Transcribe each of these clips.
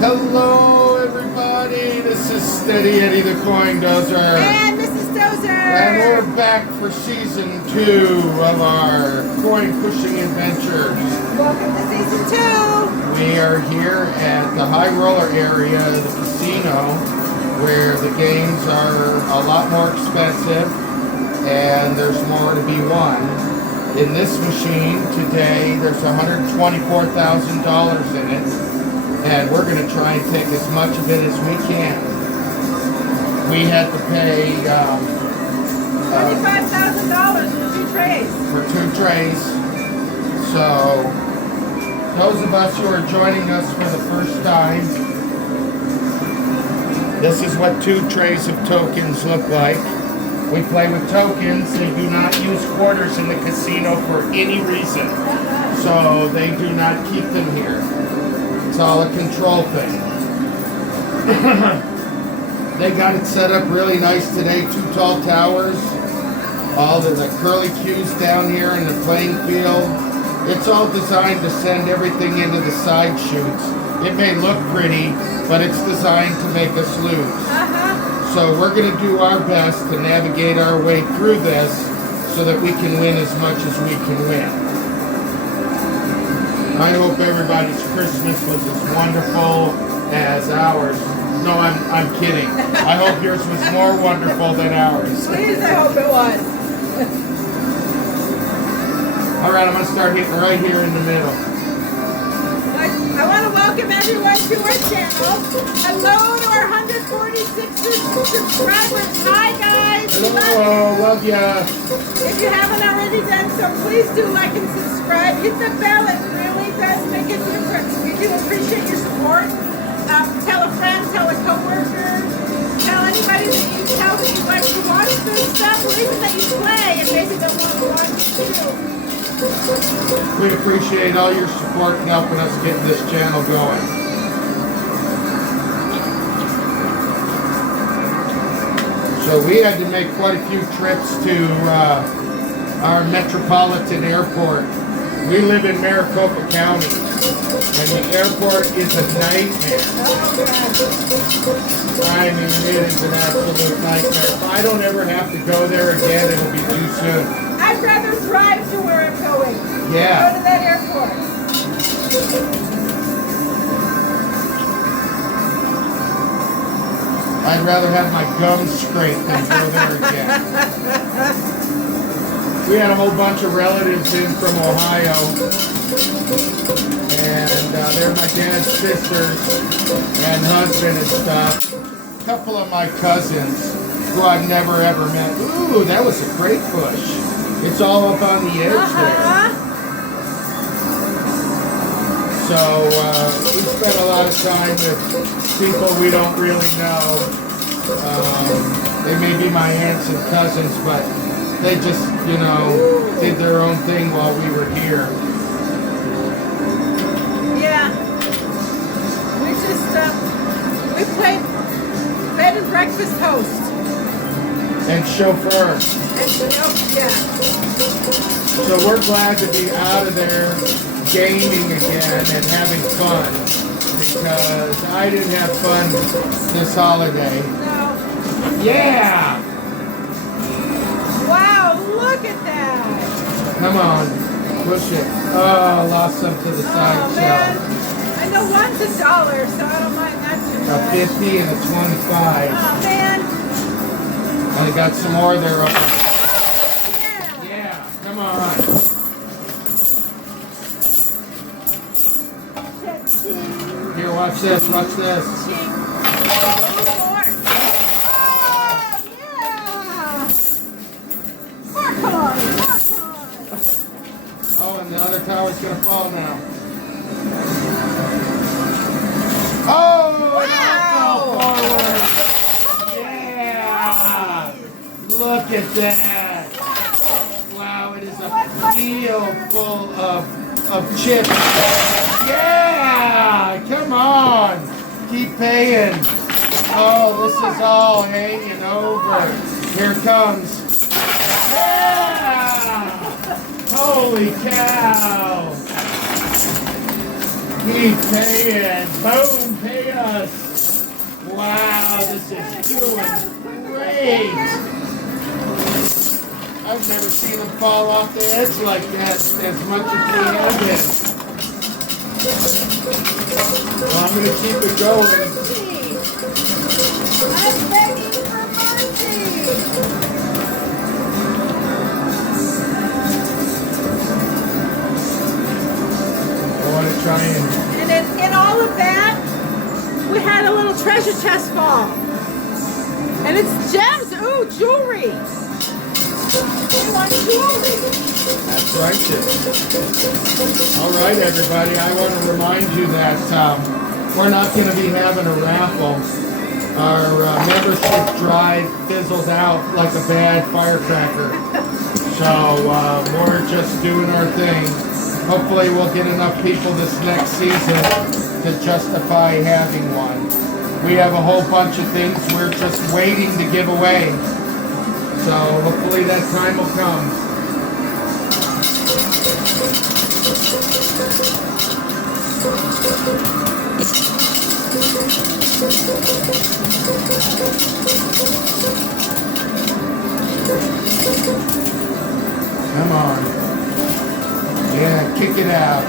Hello, everybody. This is Steady Eddie the Coin Dozer. And Mrs. Dozer. And we're back for season 2 of our coin pushing adventures. Welcome to season 2. We are here at the high roller area of the casino, where the games are a lot more expensive and there's more to be won. In this machine today, there's $124,000 in it. And we're going to try and take as much of it as we can. We had to pay $25,000 for 2 trays. For 2 trays. So, those of us who are joining us for the first time, this is what 2 trays of tokens look like. We play with tokens. They do not use quarters in the casino for any reason. So, they do not keep them here. It's all a control thing. They got it set up really nice today. 2 tall towers. All the curly cues down here in the playing field. It's all designed to send everything into the side chutes. It may look pretty, but it's designed to make us lose. So we're going to do our best to navigate our way through this so that we can win as much as we can win. I hope everybody's Christmas was as wonderful as ours. No, I'm kidding. I hope yours was more wonderful than ours. Please, I hope it was. All right, I'm going to start hitting right here in the middle. I want to welcome everyone to our channel. Hello to our 146 subscribers. Hi, guys. Hello, love ya. If you haven't already done so, please do like and subscribe. Hit the bell. It really does make a difference. We do appreciate your support. Tell a friend, tell a coworker, tell anybody that you tell that you like to watch this stuff, or even that you play and maybe they'll want to watch it too. We appreciate all your support and helping us get this channel going. So we had to make quite a few trips to our metropolitan airport. We live in Maricopa County, and the airport is a nightmare. I mean, it is an absolute nightmare. If I don't ever have to go there again, it'll be too soon. I'd rather drive to where I'm going. Yeah. Go to that airport. I'd rather have my gums scraped than go there again. We had a whole bunch of relatives in from Ohio, and they're my dad's sisters and husband and stuff. A couple of my cousins who I've never ever met. Ooh, that was a great push. It's all up on the edge there. So we spent a lot of time with people we don't really know. They may be my aunts and cousins, but they just, you know, did their own thing while we were here. Yeah. We just, we played bed and breakfast host. And chauffeur. Yeah. So we're glad to be out of there gaming again and having fun, because I didn't have fun this holiday. No. Yeah! Wow, look at that. Come on, push it. Oh, lost some to the side Oh, shelf. man. I know one's $1, so I don't mind that too much. A 50 and a 25. Oh, man. And I got some more there. Yeah. Yeah, come on. Here, watch this, watch this. Oh, yeah. More cards. Oh, and the other tower's going to fall now. Oh, Wow. it fell forward. Yeah. Look at that. Wow, it is a field full of chips. Yeah, come on. Keep paying. Oh, this is all hanging over. Here it comes. Yeah. Oh, Holy cow! Keep paying. Boom, pay us. Wow, this is doing great. I've never seen them fall off the edge like that as much as we have been. Well, I'm going to keep it going. I'm begging for mercy. I want to try and... And in all of that, we had a little treasure chest fall. And it's gems. Ooh, jewelry. We want jewelry. That's right, too. All right, everybody. I want to remind you that we're not going to be having a raffle. Our membership drive fizzled out like a bad firecracker. So we're just doing our thing. Hopefully we'll get enough people this next season to justify having one. We have a whole bunch of things we're just waiting to give away. So hopefully that time will come. Come on. Yeah, kick it out.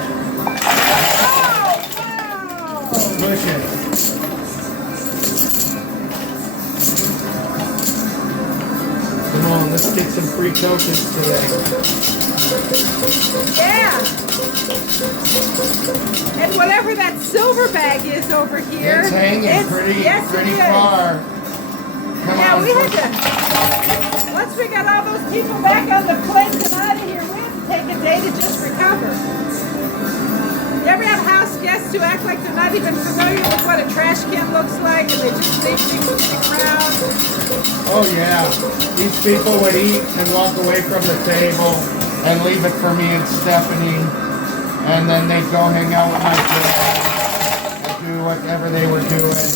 Push it. Come on, let's get some free tokens today. Yeah. And whatever that silver bag is over here. It's hanging pretty far. Come Yeah, on, we had to, once we got all those people back on the planes and out of here, we had to take a day to just recover. You ever have house guests who act like they're not even familiar with what a trash can looks like and they just leave things sitting around? Oh yeah, these people would eat and walk away from the table and leave it for me and Stephanie, and then they'd go hang out with my dad and do whatever they were doing.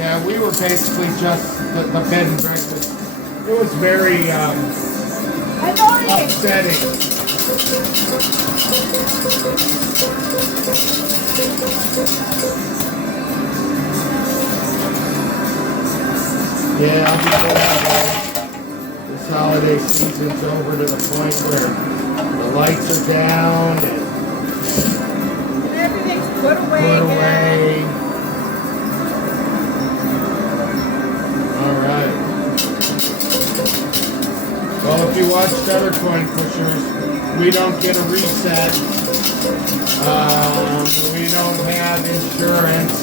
Yeah, we were basically just the bed and breakfast. It was very upsetting. Yeah, I'll be glad this holiday season's over to the point where the lights are down and everything's put away. All right. Well, if you watched other coin pushers, we don't get a reset. We don't have insurance.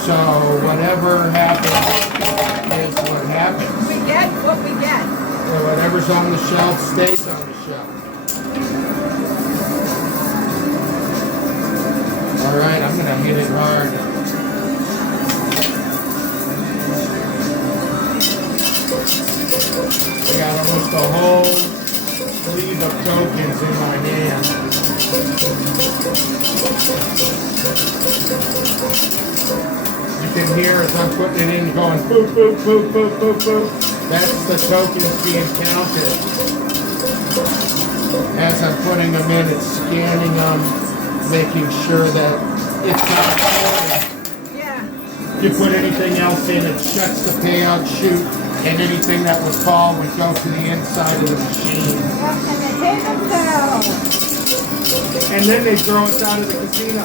So whatever happens is what happens. We get what we get. So whatever's on the shelf stays on the shelf. All right, I'm gonna hit it hard. I got almost a whole sleeve of tokens in my hand. You can hear as I'm putting it in going boop, boop, boop, boop, boop, boop. That's the tokens being counted. As I'm putting them in, it's scanning them, making sure that it's not counted. Yeah. You put anything else in, it shuts the payout chute, and anything that would fall would go to the inside of the machine. Yep, and they pay themselves. And then they throw us out of the casino.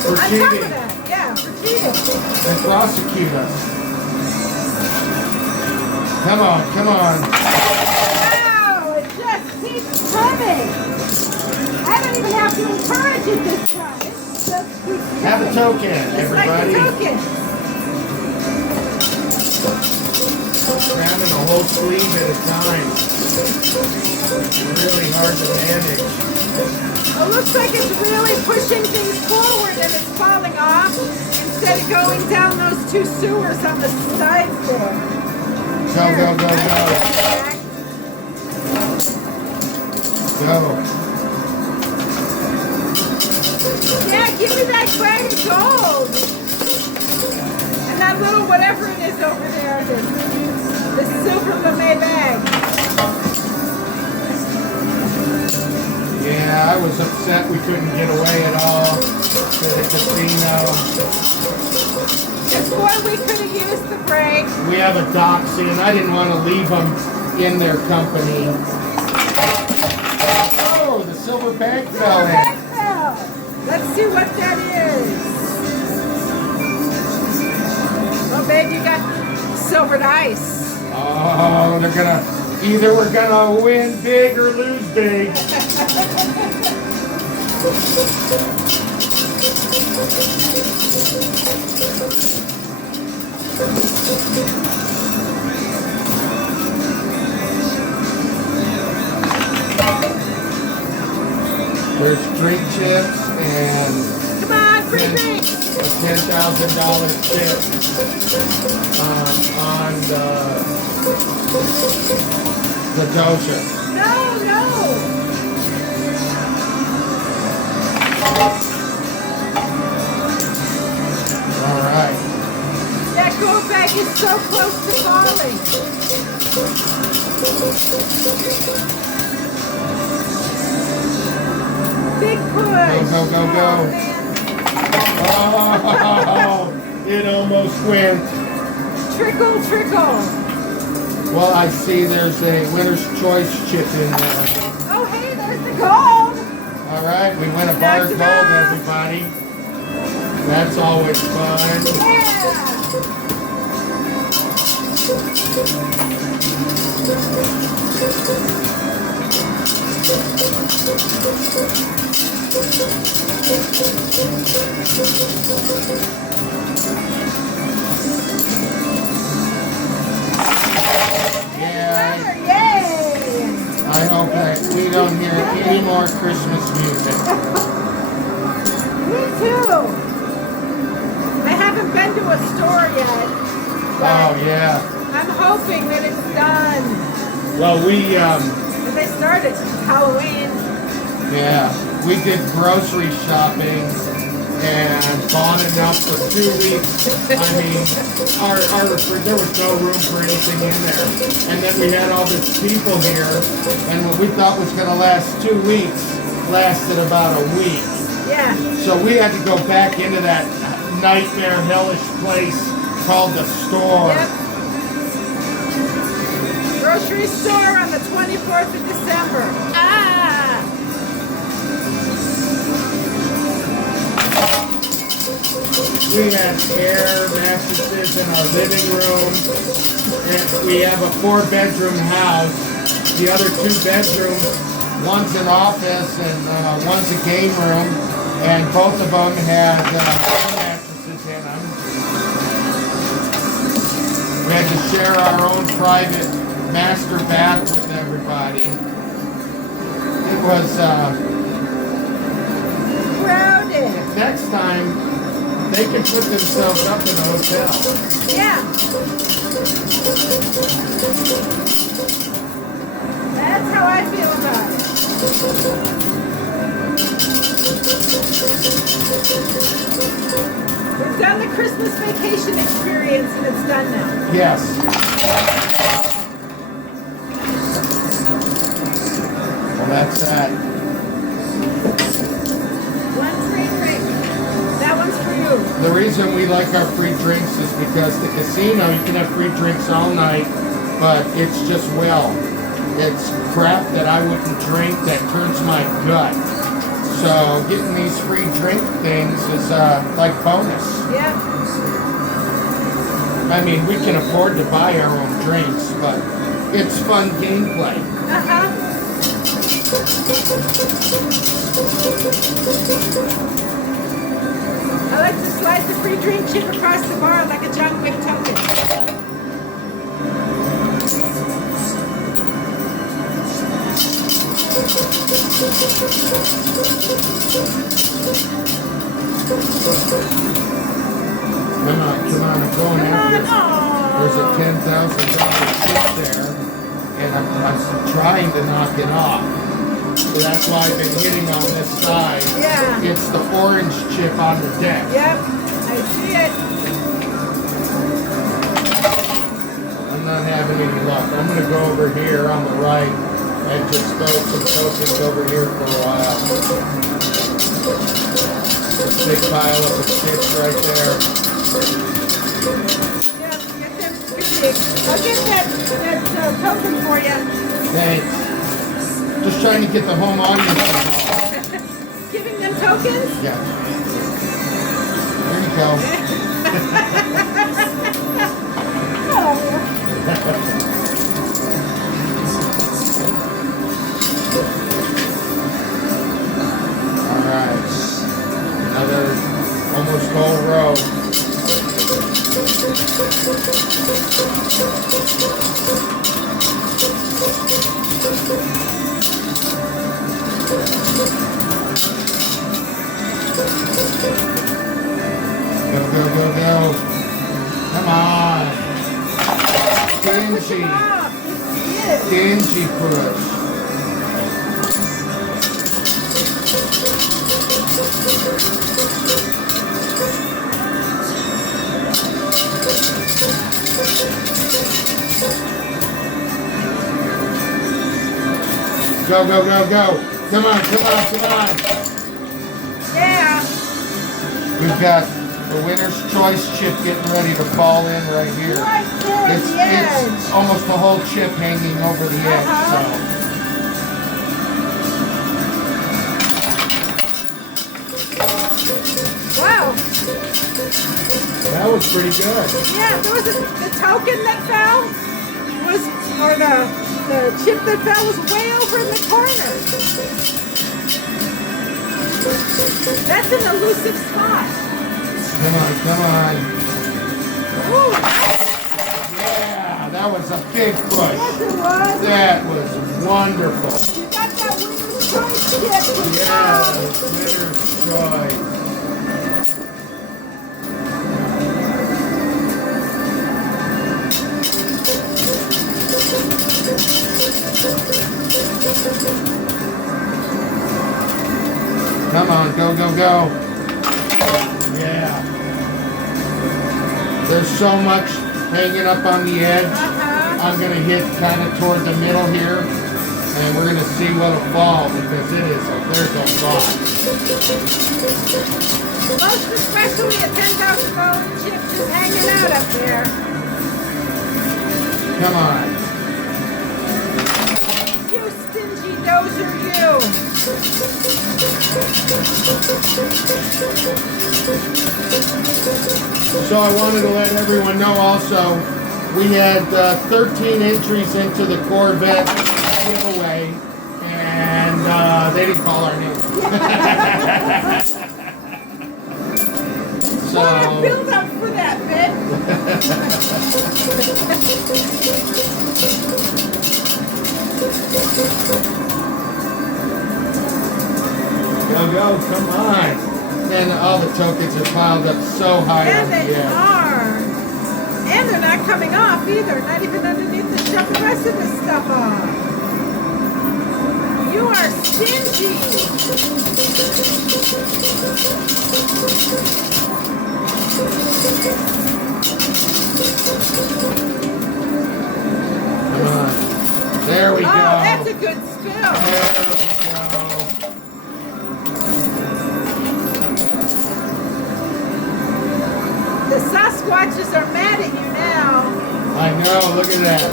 For On top cheating. of that, yeah, for cheating. And prosecute us. Come on, come on. Wow, it just keeps coming. I don't even have to encourage it this time. It just keeps coming. Have a token, It's everybody. like a token. Grabbing a whole sleeve at a time. Really hard to manage. It looks like it's really pushing things forward and it's falling off instead of going down those two sewers on the sides there. Go, go, go, go. Go. Yeah, give me that bag of gold. And that little whatever it is over there, this silver lame bag. was upset we couldn't get away at all to the casino. Because boy, we could have used the break. We have a dachshund, and I didn't want to leave them in their company. Oh, the silver bank fell in. Let's see what that is. Oh, babe, you got silver dice. Oh, they're gonna, either we're gonna win big or lose big. There's drink chips and Come on, free drink. a $10,000 chip on the doja. No, no. All right. That gold bag is so close to falling. Big push. Go, go, go, go. Oh, it almost went. Trickle, trickle. Well, I see there's a winner's choice chip in there. Oh, hey, there's the gold. All right, we win a bar of gold, everybody. That's always fun. Yeah. Yeah, Yay! I hope that we don't hear any more Christmas music. Me too. I haven't been to a store yet. Oh, yeah. I'm hoping that it's done. Well, we, But they started Halloween. yeah, we did grocery shopping and bought enough for 2 weeks. I mean, there was no room for anything in there. And then we had all these people here, and what we thought was going to last 2 weeks lasted about a week. Yeah. So we had to go back into that nightmare, hellish place called the store. Yep. Grocery store on the 24th of December. Ah! We had air mattresses in our living room. And we have a 4-bedroom house. The other 2 bedrooms, one's an office and one's a game room. And both of them had air mattresses in them. We had to share our own private master bath with everybody. It was, Crowded. next time, they can put themselves up in a hotel. Yeah. That's how I feel about it. We've done the Christmas vacation experience and it's done now. Yes. Well, that's that. One free drink. That one's for you. The reason we like our free drinks is because the casino, you can have free drinks all night, but it's just, well, it's crap that I wouldn't drink that turns my gut. So getting these free drink things is like bonus. Yep. I mean, we can afford to buy our own drinks, but it's fun gameplay. Uh-huh. I like to slide the free drink chip across the bar like a John Wick token. Come on, I'm going after. There's a $10,000 chip there, and I'm trying to knock it off. So that's why I've been hitting on this side. Yeah. It's the orange chip on the deck. Yep, I see it. I'm not having any luck. I'm going to go over here on the right. and just throw some tokens over here for a while. Big pile of the chips right there. Yeah, get them big. I'll get that token for you. Thanks. Just trying to get the home audience involved. Giving them tokens? Yeah. There you go. Oh. All right. Another almost whole row. Go, go, go, go. Come on. Stingy. Stingy push. Go, go, go, go. Come on, come on, come on. Yeah. We've got the winner's choice chip getting ready to fall in right here. Right there at the edge. It's almost the whole chip hanging over the edge. So. Wow. That was pretty good. Yeah, there was the token that fell was, or the chip that fell was way over in the corner. That's an elusive spot. Come on, come on. Ooh. Yeah, that was a big push. Yes, it was. That was wonderful. You got that winner's choice chip. Yeah, winner's choice. Come on, go, go, go. Yeah. There's so much hanging up on the edge. I'm going to hit kind of toward the middle here, and we're going to see what'll fall because there's a lot. Most especially a $10,000 chip just hanging out up there. Come on. You stingy dozer, you. So I wanted to let everyone know also, we had 13 entries into the Corvette giveaway, and they didn't call our name. So Build up for that, Ben. go, go, come on. And all the tokens are piled up so high on And the they edge. are. And they're not coming off either. Not even underneath the stuff. The rest of this stuff off. You are stingy. Come on. There we go. Oh, that's a good spill. There we go. The Sasquatches are mad at you now. I know, look at that.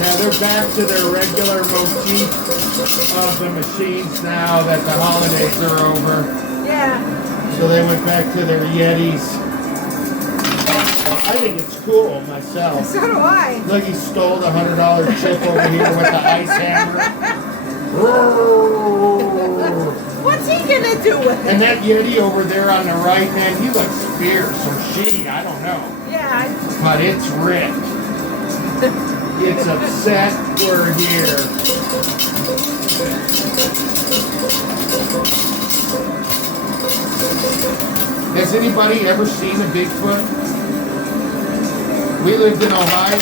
Now they're back to their regular motif of the machines now that the holidays are over. Yeah. So they went back to their Yetis. I think it's cool myself. So do I. Look, he stole the $100 chip over here with the ice hammer. What's he gonna do with it? And that Yeti over there on the right, man, he looks fierce or she, I don't know. Yeah. But it's ripped. It's upset we're here. Has anybody ever seen a Bigfoot? We lived in Ohio.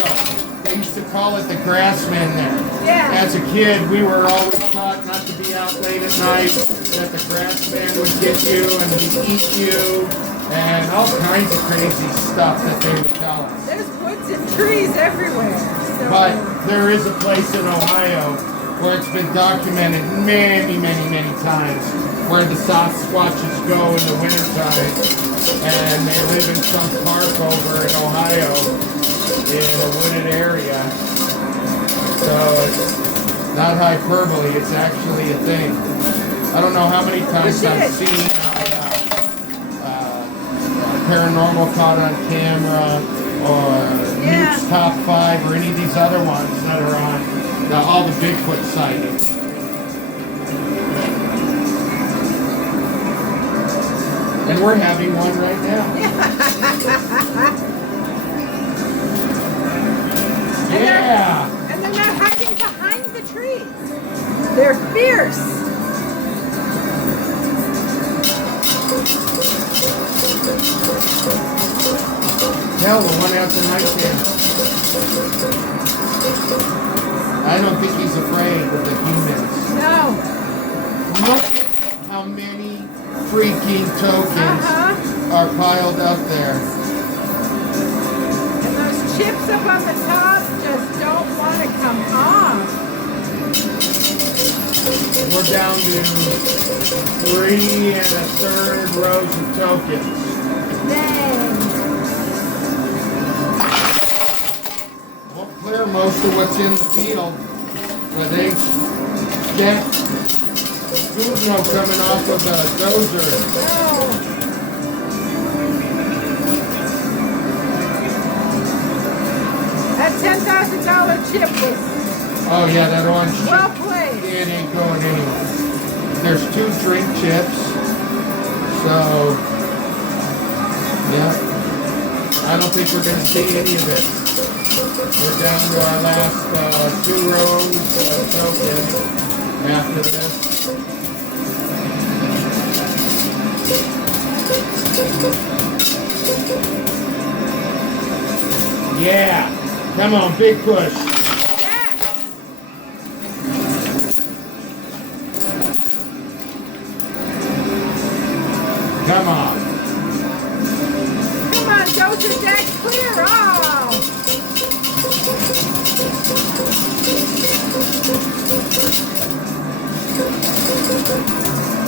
They used to call it the grassman there. Yeah. As a kid, we were always taught not to be out late at night, that the grassman would get you and he'd eat you, and all kinds of crazy stuff that they would tell us. There's woods and trees everywhere. So. But there is a place in Ohio where it's been documented many times where the Sasquatches go in the wintertime, and they live in some park over in Ohio in a wooded area. So it's not hyperbole, it's actually a thing. I don't know how many times I've seen Paranormal Caught on Camera or Nuke's Top 5 or any of these other ones that are on all the Bigfoot sightings. And we're having one right now. Yeah! And they're not hiding behind the trees. They're fierce. Hell, the one out tonight there. I don't think he's afraid of the humans. No. Look how many freaking tokens are piled up there. And those chips up on the top just don't want to come off. We're down to 3 1/3 rows of tokens. Dang. We'll clear most of what's in the field, but they get Gudno coming off of a dozer. Oh. That $10,000 chip was Oh yeah, that orange chip. well played. It ain't going anywhere. There's 2 drink chips. So, yeah. I don't think we're going to see any of it. We're down to our last 2 rows of tokens after this. Yeah. Come on, big push. Come on. Come on, Dozer Deck, clear. Oh.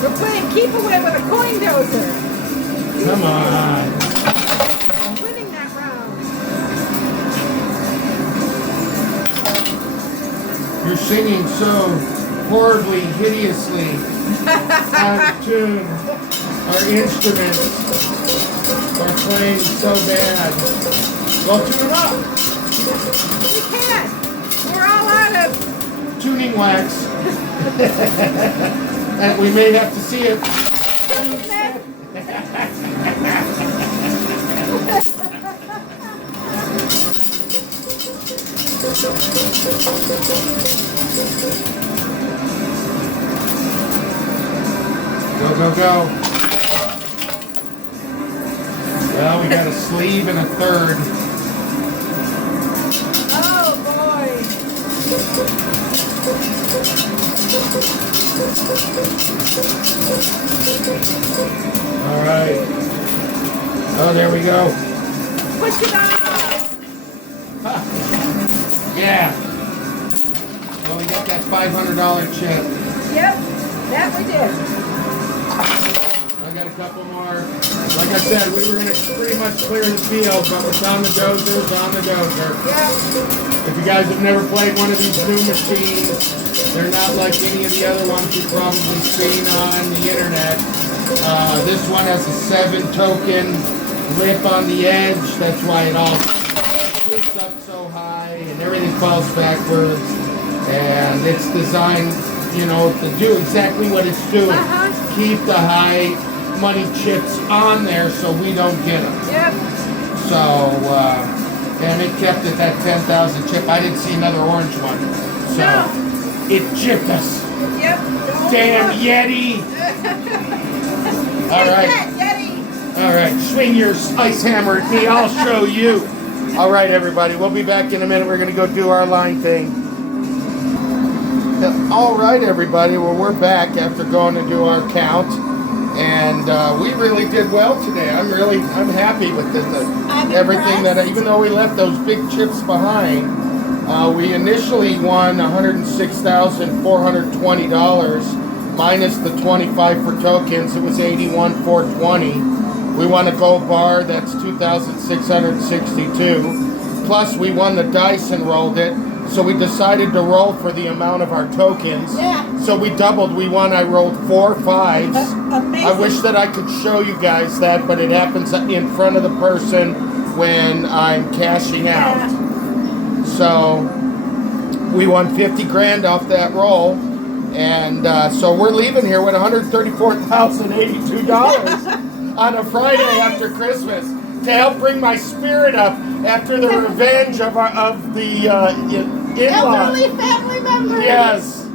We're playing keep away with a coin dozer. Come on. I'm winning that round. You're singing so horribly, hideously out of tune. Our instruments are playing so bad. Well, tune them up. We can't. We're all out of Tuning wax. And we may have to see it. Go, go, go. Well, we got a sleeve and a third. Oh boy. All right. Oh, there we go. Push it on. Ha. Yeah. Well, we got that $500 chip. Yep, that we did. I got a couple more. Like I said, we were going to pretty much clear the field, but we're on the dozer, on the dozer. Yep. If you guys have never played one of these new machines, they're not like any of the other ones you've probably seen on the internet. This one has a 7-token lip on the edge. That's why it all shoots up so high and everything falls backwards. And it's designed, you know, to do exactly what it's doing. Keep the high money chips on there so we don't get them. Yep. So, and it kept it that 10,000 chip. I didn't see another orange one. So, it chipped us. Yep. Damn Yeti. All right. Yeti. All right. Swing your ice hammer at me. I'll show you. All right, everybody. We'll be back in a minute. We're going to go do our line thing. All right, everybody. Well, we're back after going to do our count. And we really did well today. I'm happy with everything that, even though we left those big chips behind, We initially won $106,420 minus the 25 for tokens. It was 81,420. We won a gold bar. That's 2,662. Plus, we won the dice and rolled it. So we decided to roll for the amount of our tokens. Yeah. So we doubled. We won. I rolled 4 5s. Amazing. I wish that I could show you guys that, but it happens in front of the person when I'm cashing out. Yeah. So we won 50 grand off that roll. And so we're leaving here with $134,082 on a Friday after Christmas to help bring my spirit up after the revenge of the in-laws. Elderly family members. Yes.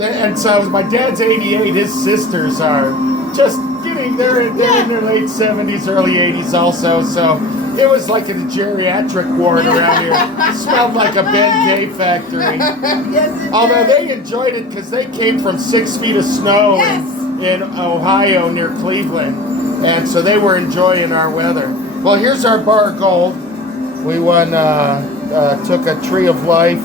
And so my dad's 88. His sisters are just getting they're in their late 70s, early 80s also. So it was like a geriatric ward around here. It smelled like a Ben Gay factory. Yes, it Although did. they enjoyed it because they came from 6 feet of snow Yes. in Ohio near Cleveland. And so they were enjoying our weather. Well, here's our bar of gold. We won, took a Tree of Life,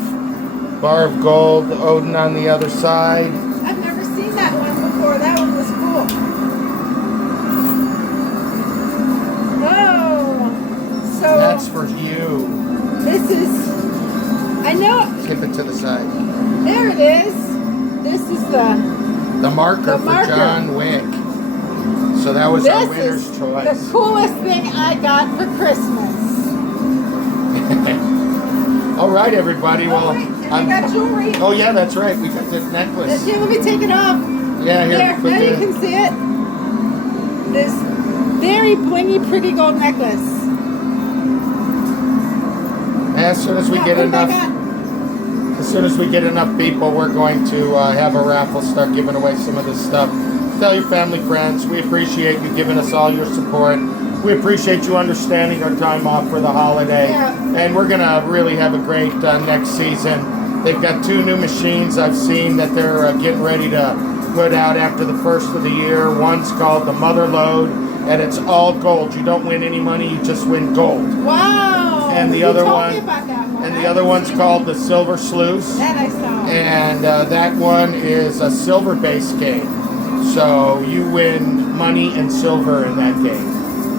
bar of gold, Odin on the other side. I've never seen that one before. That one was cool. Whoa. So That's for you. this is, I know, Tip it to the side. there it is. This is the The marker for John Wick. So that was our This winner's is choice. the coolest thing I got for Christmas. All right, everybody. Well, Oh, wait, and we got jewelry. oh yeah, that's right. We got this necklace. Here, let me take it off. Yeah, here. There, put now you the- can see it. This very blingy, pretty gold necklace. As soon as we Yeah, get put it back enough, on. as soon as we get enough people, we're going to have a raffle, start giving away some of this stuff. Tell your family, friends. We appreciate you giving us all your support. We appreciate you understanding our time off for the holiday. Yeah. And we're going to really have a great next season. They've got 2 new machines I've seen that they're getting ready to put out after the first of the year. One's called the Mother Load, and it's all gold. You don't win any money, you just win gold. Wow. And the You other told one- me about that one. And I the other haven't one's seen called it. the Silver Sluice. That I saw. And that one is a silver-based game. So you win money and silver in that game.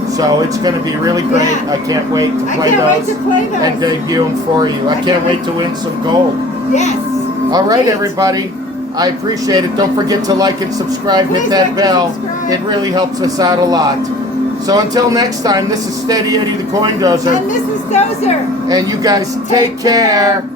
So it's going to be really great. Yeah. I can't wait to I play can't wait those to play those. and debut them for you. I can't wait to win some gold. Yes. All right, Great. everybody. I appreciate it. Don't forget to like and subscribe. Please Hit that like and bell. subscribe. It really helps us out a lot. So until next time, this is Steady Eddie the Coin Dozer. And this is Dozer. And you guys take care.